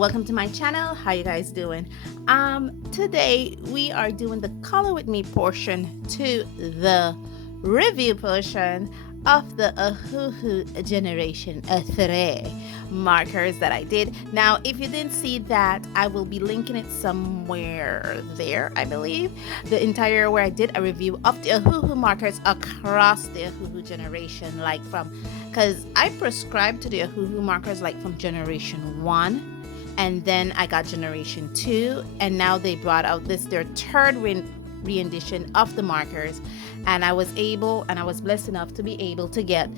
welcome to my channel. How you guys doing? Today we are doing the color with me portion to the review portion of the Ohuhu Generation 3 markers that I did. Now if you didn't see that, I will be linking it somewhere there, I believe, the entire where I did a review of the Ohuhu markers across the Ohuhu generation, like from, because I prescribed to the Ohuhu markers like from generation 1, and then I got generation 2, and now they brought out this their third rendition of the markers, and I was blessed enough to be able to get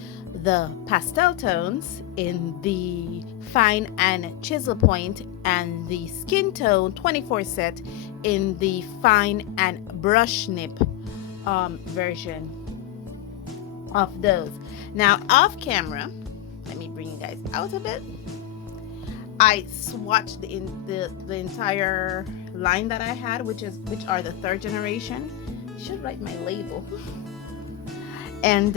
the pastel tones in the fine and chisel point and the skin tone 24 set in the fine and brush nib version of those. Now off camera, let me bring you guys out a bit. I swatched the entire line that I had, which are the third generation. I should write my label. And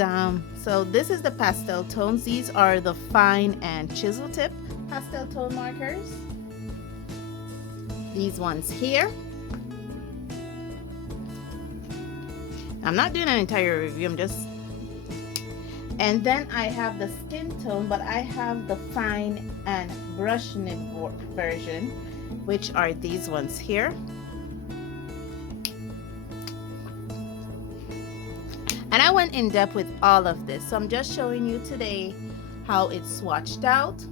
so this is the pastel tones. These are the fine and chisel tip pastel tone markers. These ones here. I'm not doing an entire review, I'm just. And then I have the skin tone, but I have the fine and brush nib version, which are these ones here. And I went in depth with all of this, so I'm just showing you today how it's swatched out.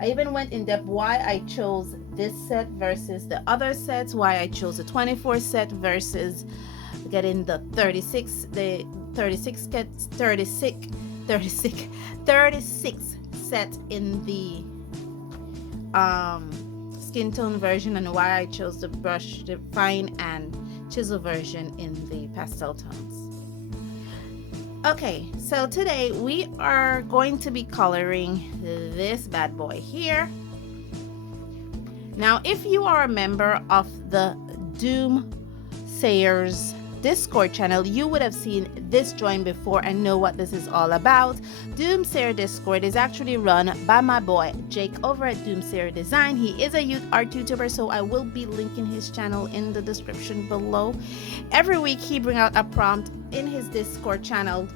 I even went in depth why I chose this set versus the other sets, why I chose the 24 set versus getting the 36 set in the skin tone version, and why I chose the fine and chisel version in the pastel tones. Okay, so today we are going to be coloring this bad boy here. Now if you are a member of the Doomsayer's Discord channel, you would have seen this drawing before and know what this is all about. Doomsayer Discord is actually run by my boy Jake over at Doomsayer Design. He is a youth art YouTuber, so I will be linking his channel in the description below. Every week he brings out a prompt in his Discord channel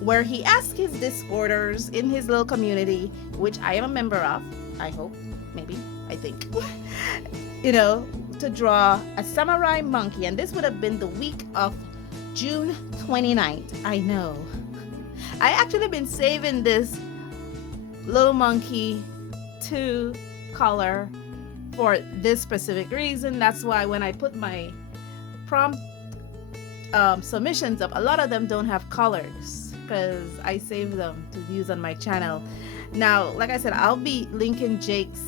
where he asks his Discorders in his little community, which I am a member of, I hope, maybe, I think, you know, to draw a samurai monkey. And this would have been the week of June 29th. I know. I actually been saving this little monkey to color for this specific reason. That's why when I put my prompt submissions up, a lot of them don't have colors because I save them to use on my channel. Now, like I said, I'll be linking Jake's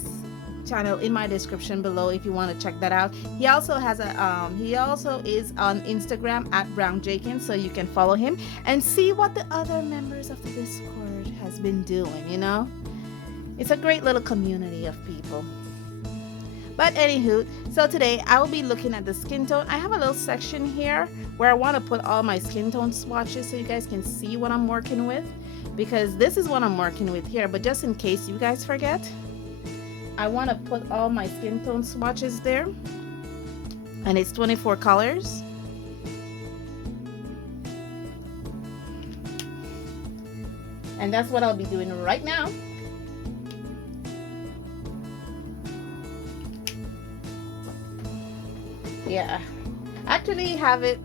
channel in my description below if you want to check that out. He also has a he also is on Instagram at brownjakin, so you can follow him and see what the other members of the Discord has been doing. You know, it's a great little community of people. But anywho, so today I will be looking at the skin tone. I have a little section here where I want to put all my skin tone swatches so you guys can see what I'm working with, because this is what I'm working with here. But just in case you guys forget, I want to put all my skin tone swatches there, and it's 24 colors. And that's what I'll be doing right now. Yeah, I actually have it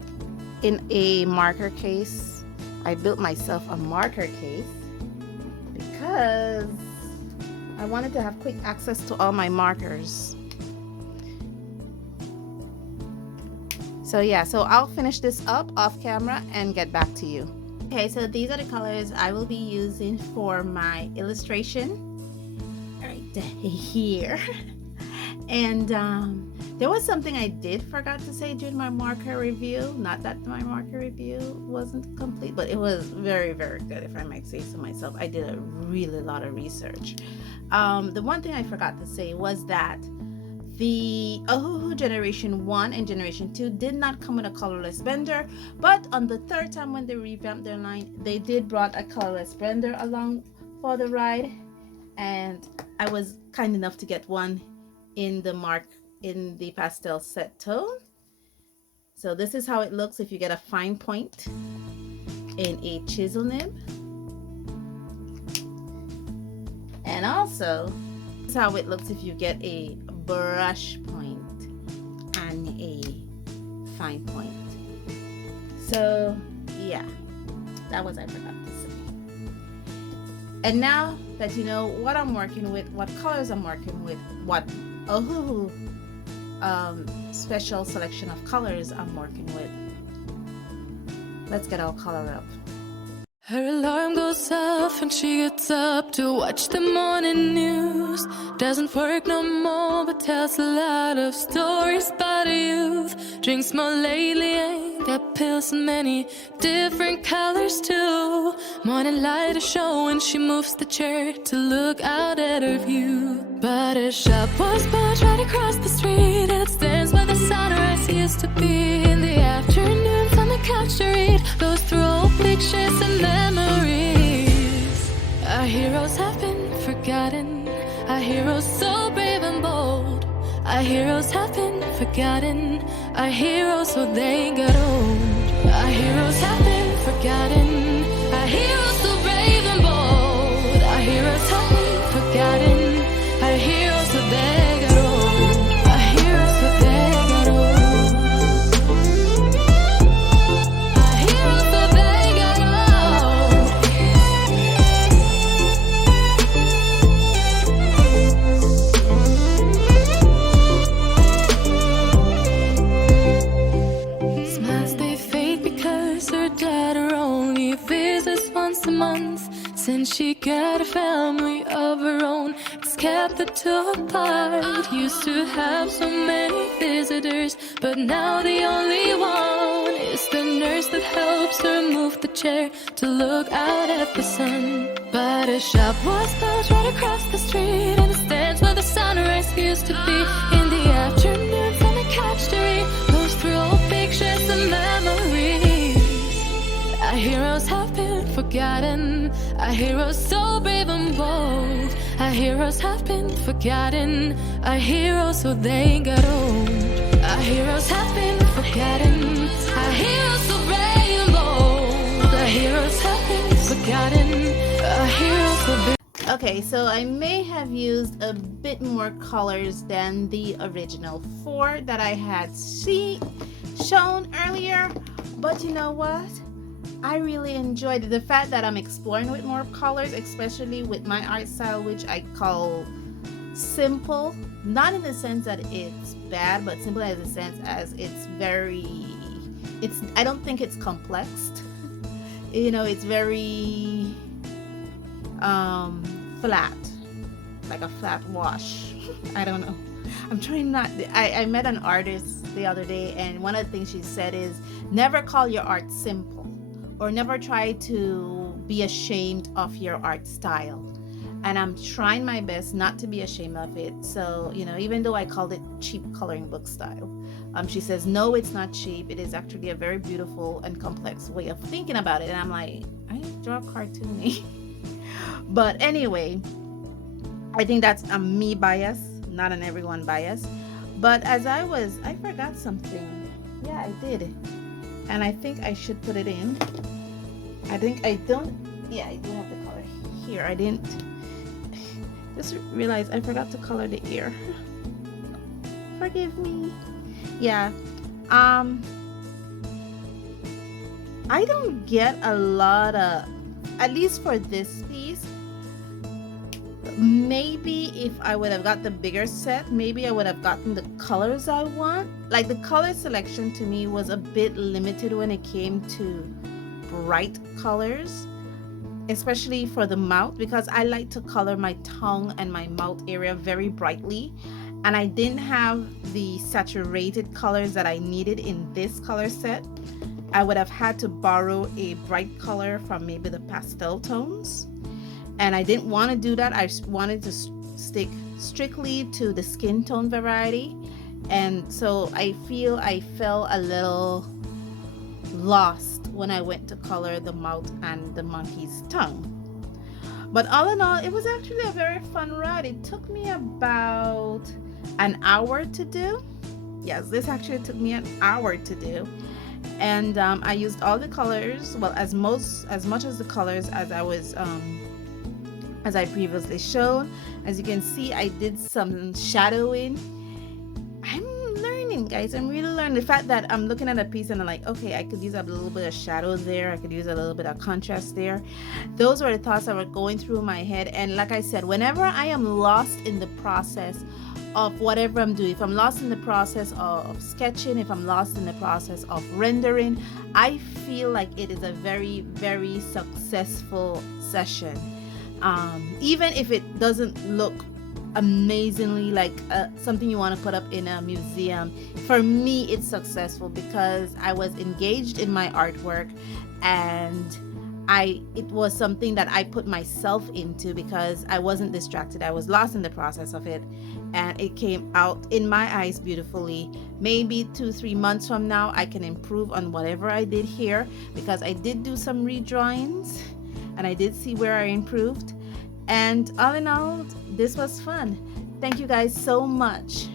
in a marker case. I built myself a marker case because I wanted to have quick access to all my markers. So yeah, so I'll finish this up off camera and get back to you. Okay, so these are the colors I will be using for my illustration right here. And there was something I did forgot to say during my marker review. Not that my marker review wasn't complete, but it was very, very good, if I might say so myself. I did a really lot of research. The one thing I forgot to say was that the Ohuhu Generation 1 and Generation 2 did not come with a colorless blender, but on the third time when they revamped their line, they did brought a colorless blender along for the ride. and I was kind enough to get one in the pastel set tone. So this is how it looks if you get a fine point in a chisel nib. And also, this is how it looks if you get a brush point and a fine point. So yeah, that was I forgot to say. And now that you know what I'm working with, what colors I'm working with, what Ohuhu special selection of colors I'm working with, let's get our color up. Her alarm goes off and she gets up to watch the morning news. Doesn't work no more but tells a lot of stories about her youth. Drinks more lately, ain't got pills in many different colors too. Morning light is showing, she moves the chair to look out at her view. But her shop was built right across the street, and it stands where the sunrise used to be. In the afternoons on the couch to read, goes through old pictures and memories. Our heroes have been forgotten, our heroes so brave and bold. Our heroes have been forgotten, our heroes so they got old. Our heroes have been forgotten, our heroes so brave and bold. Our heroes have been forgotten, our heroes so they got old. Our heroes so they got old. Our heroes so they got old. Smiles they fade because her daughter only visits once a month. Since she got a family of her own, it's kept the two apart. Used to have so many visitors, but now the only one is the nurse that helps her move the chair to look out at the sun. But her shop was built right across the street, and it stands where the sunrise used to be. In the afternoons on the couch to read, goes through old pictures and memories. Our heroes have been forgotten, our heroes so brave and bold. Our heroes have been forgotten, our heroes so they got old. Our heroes have been forgotten, our heroes so brave and bold. Our heroes have been forgotten, our heroes so brave. Okay, so I may have used a bit more colors than the original 4 that I had shown earlier, but you know what? I really enjoyed it. The fact that I'm exploring with more colors, especially with my art style, which I call simple, not in the sense that it's bad, but simple as a sense as I don't think it's complex. You know, it's very flat, like a flat wash. I don't know. I'm trying not. I met an artist the other day, and one of the things she said is never call your art simple, or never try to be ashamed of your art style. And I'm trying my best not to be ashamed of it. So, you know, even though I called it cheap coloring book style, she says, no, it's not cheap. It is actually a very beautiful and complex way of thinking about it. And I'm like, I draw cartoony. But anyway, I think that's a me bias, not an everyone bias. But as I forgot something. Yeah, I did. And I think I should put it in. I do have the color here. I didn't just realize I forgot to color the ear. Forgive me. Yeah. I don't get a lot of, at least for this piece. Maybe if I would have got the bigger set, maybe I would have gotten the colors I want. Like the color selection to me was a bit limited when it came to bright colors, especially for the mouth, because I like to color my tongue and my mouth area very brightly, and I didn't have the saturated colors that I needed in this color set. I would have had to borrow a bright color from maybe the pastel tones, and I didn't want to do that. I wanted to stick strictly to the skin tone variety, and so I feel I felt a little lost when I went to color the mouth and the monkey's tongue. But all in all, it was actually a very fun ride. It took me about an hour to do. Yes, this actually took me an hour to do. And I used all the colors, well, as much as the colors as I previously showed. As you can see, I did some shadowing. I'm learning, guys. I'm really learning. The fact that I'm looking at a piece and I'm like, okay, I could use a little bit of shadow there. I could use a little bit of contrast there. Those were the thoughts that were going through my head. And like I said, whenever I am lost in the process of whatever I'm doing, if I'm lost in the process of sketching, if I'm lost in the process of rendering, I feel like it is a very, very successful session. Even if it doesn't look amazingly like something you want to put up in a museum, for me it's successful because I was engaged in my artwork, and it was something that I put myself into because I wasn't distracted. I was lost in the process of it, and it came out in my eyes beautifully. Maybe 2-3 months from now I can improve on whatever I did here, because I did do some redrawings and I did see where I improved. And all in all, this was fun. Thank you guys so much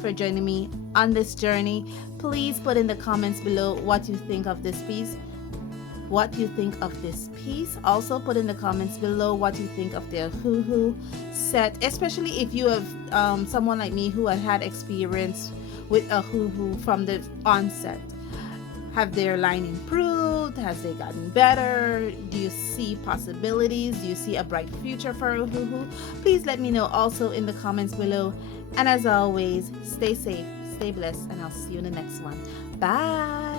for joining me on this journey. Please put in the comments below what you think of this piece. Also put in the comments below what you think of the Ohuhu set, especially if you have someone like me who had experience with Ohuhu from the onset. Have their line improved? Has they gotten better? Do you see possibilities? Do you see a bright future for Ohuhu? Please let me know also in the comments below. And as always, stay safe, stay blessed, and I'll see you in the next one. Bye.